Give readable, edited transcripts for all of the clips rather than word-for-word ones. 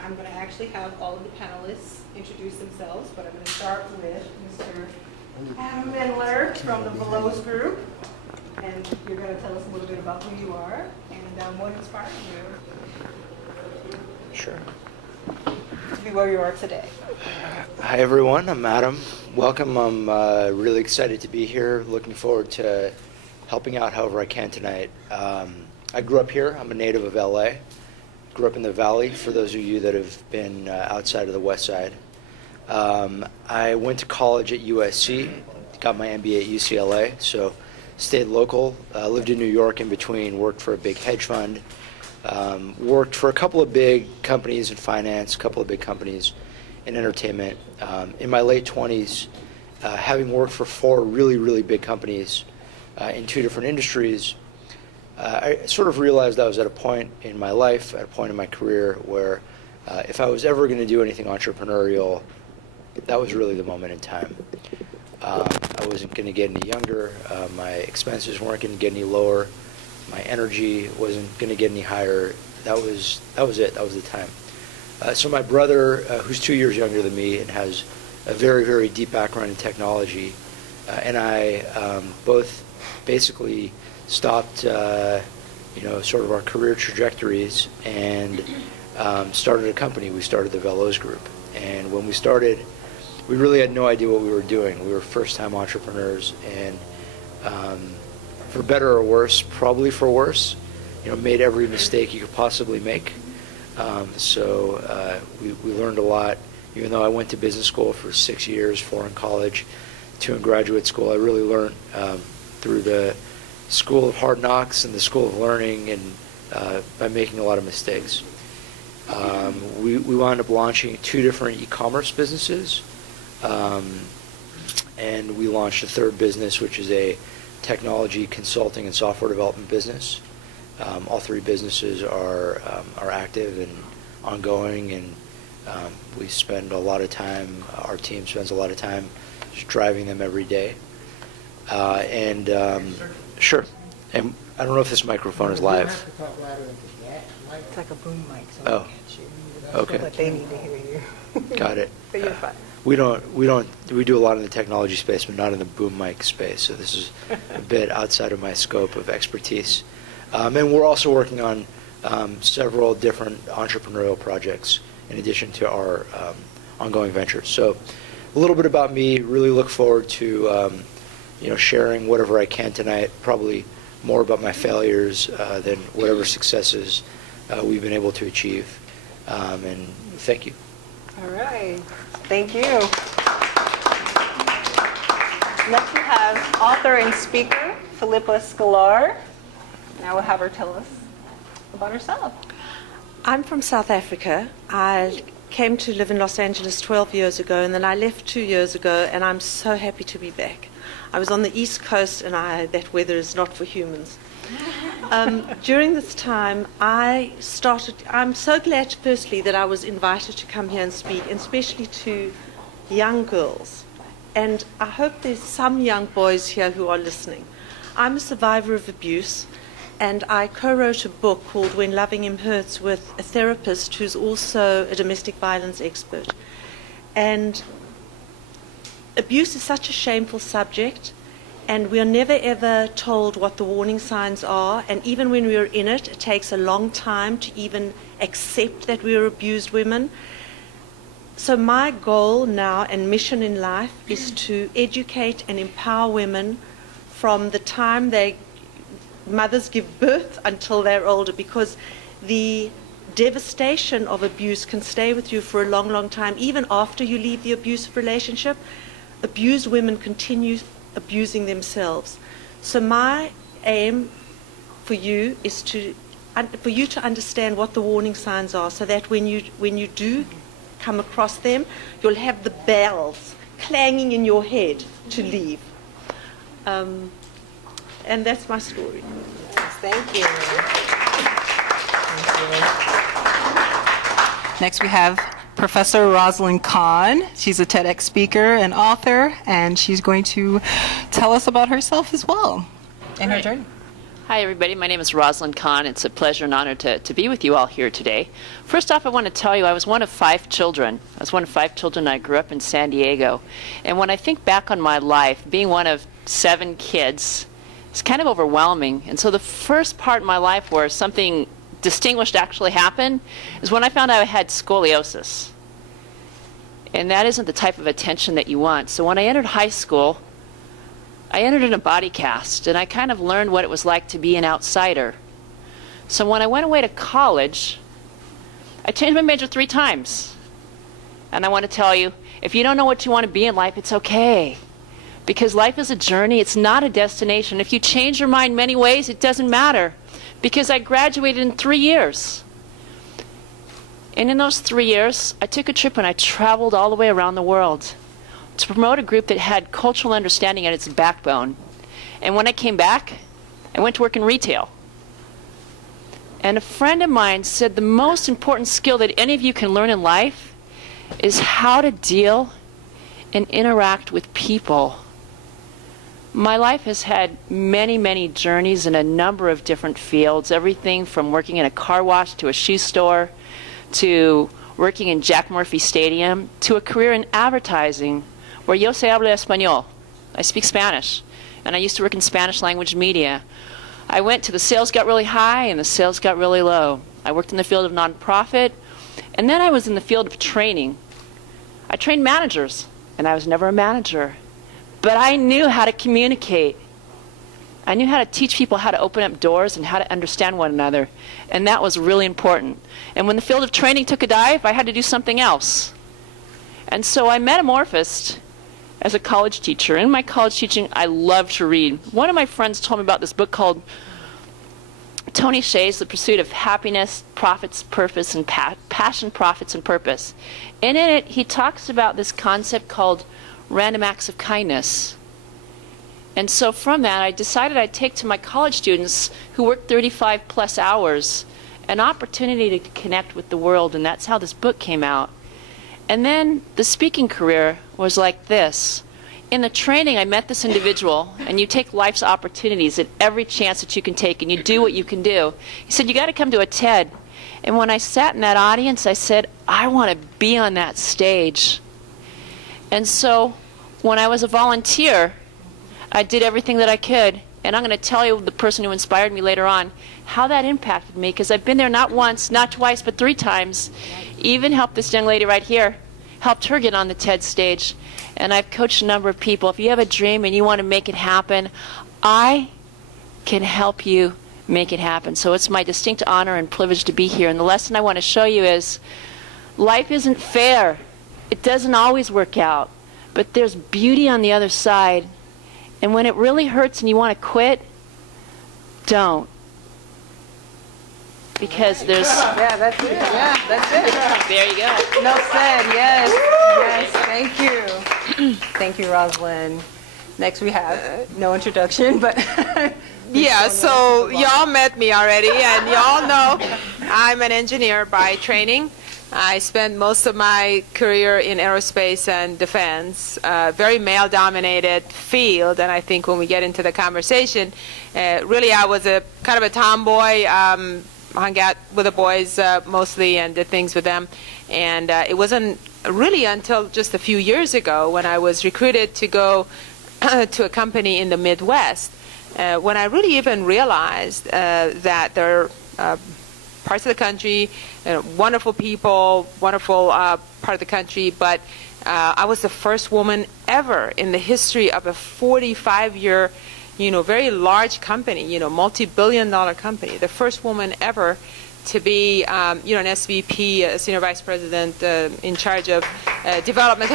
I'm going to actually have all of the panelists introduce themselves, but I'm going to start with Mr. Adam Mendler from the Veloz Group. And you're going to tell us a little bit about who you are and what inspired you Sure. to be where you are today. Hi, everyone. I'm Adam. Welcome. I'm really excited to be here. Looking forward to helping out however I can tonight. I grew up here. I'm a native of LA. Grew up in the Valley, for those of you that have been outside of the West Side. I went to college at USC, got my MBA at UCLA, so stayed local. Lived in New York in between, worked for a big hedge fund, worked for a couple of big companies in finance, a couple of big companies in entertainment. In my late 20s, having worked for 4 really, really big companies in 2 different industries, I sort of realized I was at a point in my life, at a point in my career where if I was ever going to do anything entrepreneurial, that was really the moment in time. I wasn't going to get any younger. My expenses weren't going to get any lower. My energy wasn't going to get any higher. That was it. That was the time. So my brother, who's 2 years younger than me and has a very, very deep background in technology, and I both basically stopped, sort of our career trajectories and started a company. We started the Veloz Group. And when we started, we really had no idea what we were doing. We were first-time entrepreneurs, and for better or worse, probably for worse, made every mistake you could possibly make. So we learned a lot. Even though I went to business school for 6 years, 4 in college, 2 in graduate school, I really learned through the school of hard knocks and the school of learning, and by making a lot of mistakes. We wound up launching 2 different e-commerce businesses, and we launched a 3rd business, which is a technology consulting and software development business. All 3 businesses are active and ongoing, and we spend a lot of time, our team spends a lot of time just driving them every day. Sure. And I don't know if this microphone is live. It's like a boom mic, so Oh. I can't shoot. Okay. But they need to hear you. Got it. But you're fine. We do a lot in the technology space, but not in the boom mic space. So this is a bit outside of my scope of expertise. And we're also working on several different entrepreneurial projects in addition to our ongoing ventures. So a little bit about me. Really look forward to sharing whatever I can tonight. Probably more about my failures than whatever successes we've been able to achieve. And thank you. All right. Thank you. Next we have author and speaker, Philippa Scalar. Now we'll have her tell us about herself. I'm from South Africa. I came to live in Los Angeles 12 years ago, and then I left 2 years ago, and I'm so happy to be back. I was on the East Coast, and that weather is not for humans. During this time, I'm so glad, firstly, that I was invited to come here and speak, and especially to young girls. And I hope there's some young boys here who are listening. I'm a survivor of abuse, and I co-wrote a book called When Loving Him Hurts with a therapist who's also a domestic violence expert. And abuse is such a shameful subject, and we are never ever told what the warning signs are, and even when we are in it, it takes a long time to even accept that we are abused women. So my goal now and mission in life is to educate and empower women from the time mothers give birth until they're older, because the devastation of abuse can stay with you for a long, long time. Even after you leave the abusive relationship, abused women continue abusing themselves. So my aim for you is for you to understand what the warning signs are, so that when you do come across them, you'll have the bells clanging in your head to leave. And that's my story. Yes, thank you. Next we have Professor Rosalind Kahn. She's a TEDx speaker and author, and she's going to tell us about herself as well and her journey. Hi, everybody. My name is Rosalind Kahn. It's a pleasure and honor to be with you all here today. First off, I want to tell you I was one of 5 children. I grew up in San Diego. And when I think back on my life, being one of 7 kids, it's kind of overwhelming. And so the first part of my life where something distinguished actually happened is when I found out I had scoliosis. And that isn't the type of attention that you want. So when I entered high school, I entered in a body cast, and I kind of learned what it was like to be an outsider. So when I went away to college, I changed my major 3 times. And I want to tell you, if you don't know what you want to be in life, it's okay. Because life is a journey, it's not a destination. If you change your mind many ways, it doesn't matter. Because I graduated in 3 years. And in those 3 years, I took a trip and I traveled all the way around the world to promote a group that had cultural understanding at its backbone. And when I came back, I went to work in retail. And a friend of mine said the most important skill that any of you can learn in life is how to deal and interact with people. My life has had many, many journeys in a number of different fields, everything from working in a car wash to a shoe store, to working in Jack Murphy Stadium, to a career in advertising, where yo se habla español. I speak Spanish, and I used to work in Spanish language media. I went to the sales got really high and the sales got really low. I worked in the field of nonprofit, and then I was in the field of training. I trained managers, and I was never a manager, but I knew how to communicate. I knew how to teach people how to open up doors and how to understand one another, and that was really important. And when the field of training took a dive, I had to do something else. And so I metamorphosed as a college teacher. In my college teaching, I love to read. One of my friends told me about this book called Tony Hsieh's The Pursuit of Happiness, Profits, Purpose, and Passion, Profits, and Purpose. And in it, he talks about this concept called random acts of kindness. And so from that, I decided I'd take to my college students who work 35 plus hours an opportunity to connect with the world, and that's how this book came out. And then the speaking career was like this. In the training, I met this individual, and you take life's opportunities at every chance that you can take, and you do what you can do. He said, you got to come to a TED. And when I sat in that audience, I said, I want to be on that stage. And so when I was a volunteer, I did everything that I could. And I'm going to tell you the person who inspired me later on, how that impacted me, because I've been there not once, not twice, but 3 times. Even helped this young lady right here, helped her get on the TED stage. And I've coached a number of people. If you have a dream and you want to make it happen, I can help you make it happen. So it's my distinct honor and privilege to be here. And the lesson I want to show you is life isn't fair. It doesn't always work out. But there's beauty on the other side. And when it really hurts and you want to quit, don't. Because there's... Yeah, that's it. Yeah, that's it. There you go. No said, yes. Yes, thank you. Thank you, Rosalind. Next we have, no introduction, but... Yeah, so y'all met me already, and y'all know I'm an engineer by training. I spent most of my career in aerospace and defense, very male-dominated field, and I think when we get into the conversation, really I was a kind of a tomboy, hung out with the boys mostly and did things with them, and it wasn't really until just a few years ago when I was recruited to go to a company in the Midwest when I really even realized that there are parts of the country, wonderful people, wonderful part of the country, but I was the first woman ever in the history of a 45-year, very large company, multi-billion-dollar company, the first woman ever to be, an SVP, a senior vice president in charge of development.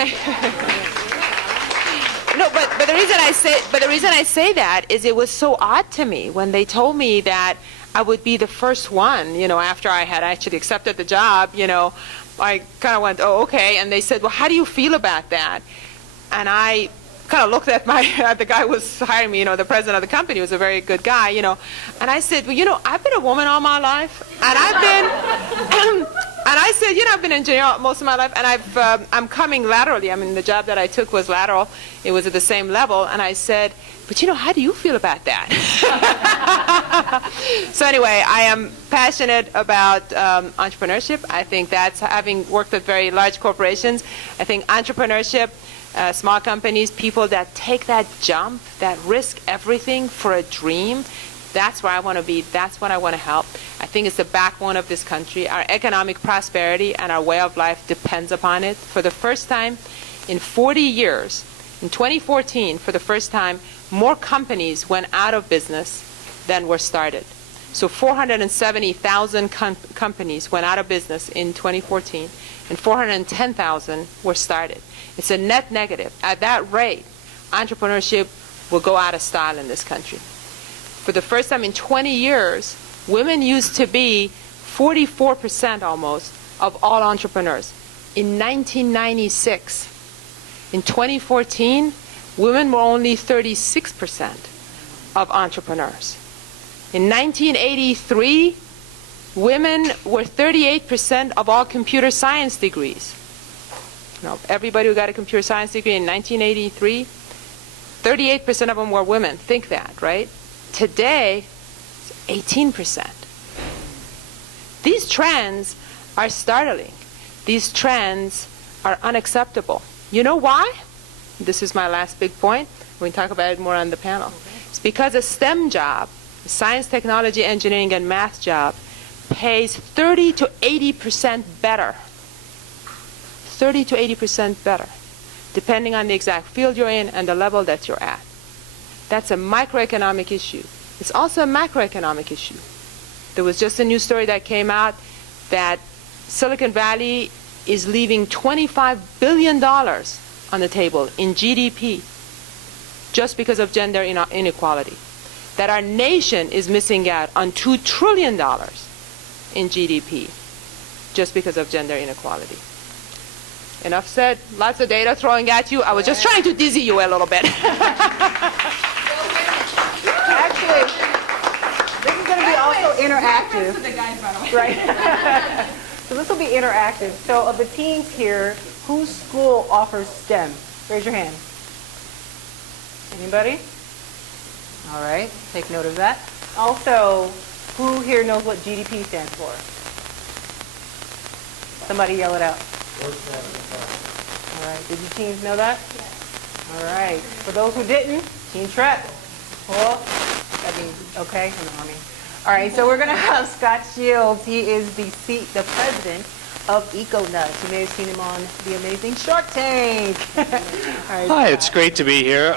No, but the reason I say that is it was so odd to me when they told me that I would be the first one, after I had actually accepted the job, I kind of went, oh, okay. And they said, well, how do you feel about that? And I kind of looked at the guy who was hiring me, the president of the company was a very good guy, and I said, well, I've been a woman all my life, and I've been And I said, I've been an engineer most of my life, and I'm coming laterally. I mean, the job that I took was lateral. It was at the same level. And I said, but how do you feel about that? So anyway, I am passionate about entrepreneurship. I think that's, having worked at very large corporations, I think entrepreneurship, small companies, people that take that jump, that risk everything for a dream, that's where I want to be. That's what I want to help. I think it's the backbone of this country. Our economic prosperity and our way of life depends upon it. For the first time in 40 years, in 2014, for the first time, more companies went out of business than were started. So 470,000 companies went out of business in 2014, and 410,000 were started. It's a net negative. At that rate, entrepreneurship will go out of style in this country. For the first time in 20 years, women used to be 44% almost of all entrepreneurs. In 1996, in 2014, women were only 36% of entrepreneurs. In 1983, women were 38% of all computer science degrees. Everybody who got a computer science degree in 1983, 38% of them were women. Think that, right? Today, it's 18%. These trends are startling. These trends are unacceptable. You know why? This is my last big point. We can talk about it more on the panel. It's because a STEM job, a science, technology, engineering, and math job, pays 30 to 80% better. 30 to 80% better, depending on the exact field you're in and the level that you're at. That's a microeconomic issue. It's also a macroeconomic issue. There was just a new story that came out that Silicon Valley is leaving $25 billion on the table in GDP just because of gender inequality. That our nation is missing out on $2 trillion in GDP just because of gender inequality. Enough said. Lots of data throwing at you. I was just trying to dizzy you a little bit. Actually, this is going to be also interactive. Right. So this will be interactive. So of the teens here, whose school offers STEM? Raise your hand. Anybody? All right. Take note of that. Also, who here knows what GDP stands for? Somebody yell it out. All right. Did you teens know that? Yes. All right. For those who didn't, TeenTrep. Well, that means okay in the Army. All right. So we're going to have Scott Shields. He is the president of EcoNuts. You may have seen him on The Amazing Shark Tank. All right, Hi, it's great to be here.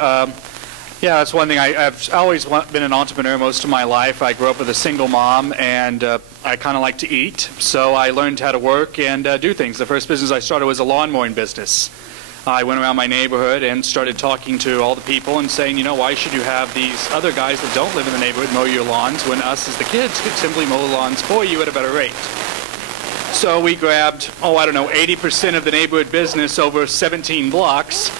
Yeah, that's one thing. I've always been an entrepreneur most of my life. I grew up with a single mom, and I kind of like to eat, so I learned how to work and do things. The first business I started was a lawn mowing business. I went around my neighborhood and started talking to all the people and saying, why should you have these other guys that don't live in the neighborhood mow your lawns when us as the kids could simply mow the lawns for you at a better rate? So we grabbed, 80% of the neighborhood business over 17 blocks,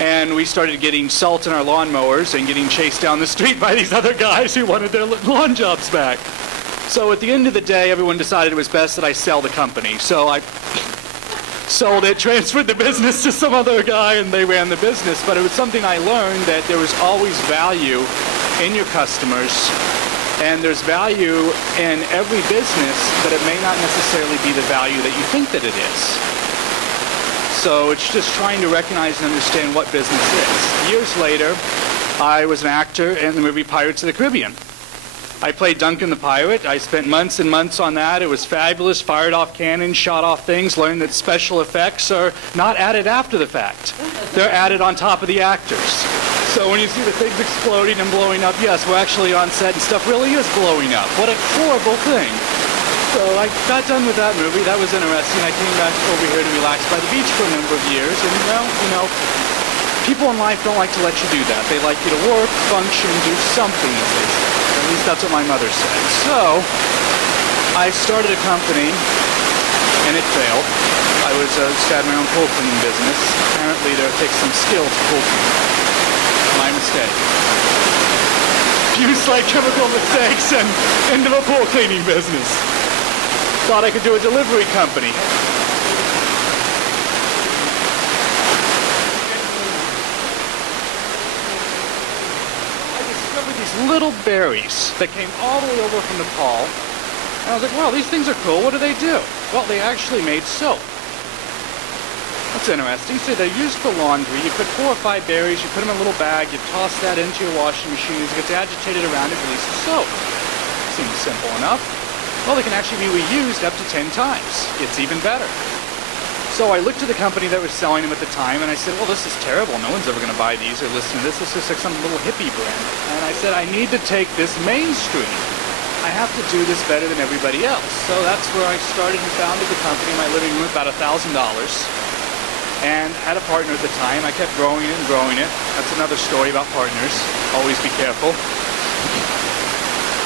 and we started getting salt in our lawnmowers and getting chased down the street by these other guys who wanted their lawn jobs back. So at the end of the day, everyone decided it was best that I sell the company. So I sold it, transferred the business to some other guy, and they ran the business. But it was something I learned, that there was always value in your customers, and there's value in every business, but it may not necessarily be the value that you think that it is. So it's just trying to recognize and understand what business is. Years later, I was an actor in the movie Pirates of the Caribbean. I played Duncan the Pirate. I spent months and months on that. It was fabulous. Fired off cannons, shot off things, learned that special effects are not added after the fact. They're added on top of the actors. So when you see the things exploding and blowing up, yes, we're actually on set and stuff really is blowing up. What a horrible thing. So I got done with that movie. That was interesting. I came back over here to relax by the beach for a number of years. And, well, people in life don't like to let you do that. They like you to work, function, do something, as they say. At least that's what my mother said. So I started a company, and it failed. I was starting my own pool cleaning business. Apparently, there takes some skill to pool clean. My mistake. Few slight chemical mistakes and into a pool cleaning business. thought I could do a delivery company. I discovered these little berries that came all the way over from Nepal. And I was like, wow, these things are cool. What do they do? Well, they actually made soap. That's interesting. So they're used for laundry. You put 4 or 5 berries, you put them in a little bag, you toss that into your washing machine. As it gets agitated around, it releases soap. Seems simple enough. Well, they can actually be reused up to 10 times. It's even better. So I looked at the company that was selling them at the time, and I said, well, this is terrible. No one's ever going to buy these or listen to this. This is like some little hippie brand. And I said, I need to take this mainstream. I have to do this better than everybody else. So that's where I started and founded the company in my living room with about $1,000. And had a partner at the time. I kept growing it and growing it. That's another story about partners. Always be careful.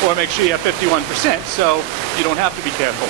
Or make sure you have 51%, so you don't have to be careful.